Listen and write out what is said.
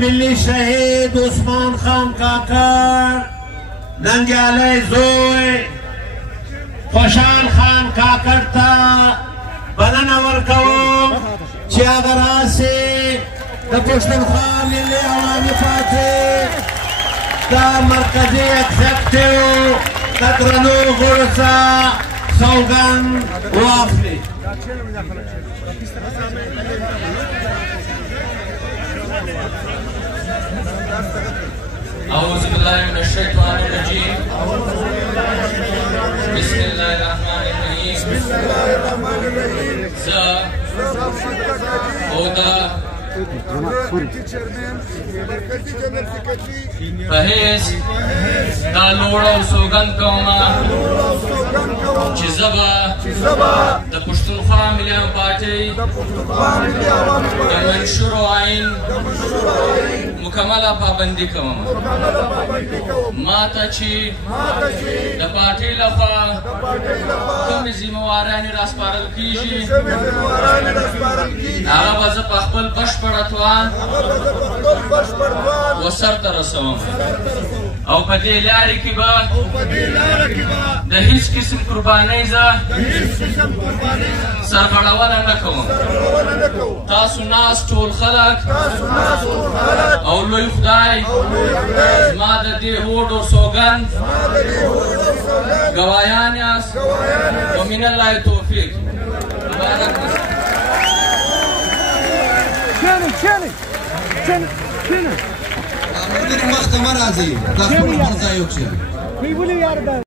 ملی شهید عثمان خان کاکړ ننګیالی زوی خوشحال خان کاکړ ته بلنه ورکوم چې هغه راسي د پښتونخوا ملي عوامي پارټۍ د مرکزي اګزیکټیو د درنو غړو څخه سوګند واخلي. أعوذ بالله من الشيطان الرجيم. بسم الله الرحمن الرحيم. فهیز دا لوړ او سوګند کومه چې زبا د پښتونخوا ملي عوامي پارټۍ د منشور عین مکمله پابندي کوم. ماته چې د پارټۍ لخوا کومې ذمهوارانې راسپارل کېږي هغه به زه په خپل بشپړ توان وسرته رسوم او په دې لارې کې به د هیڅ قسم قربانۍ زه سرغړونه نه کوم. تاسو ناست ټول خلک او لوی خدای زما د دې هوډ او سوګند ګواهیان یاست. ومن الله توفیق. مبارک ملګري مخته مه راځئ، دا خپل پر ځای وکړئ.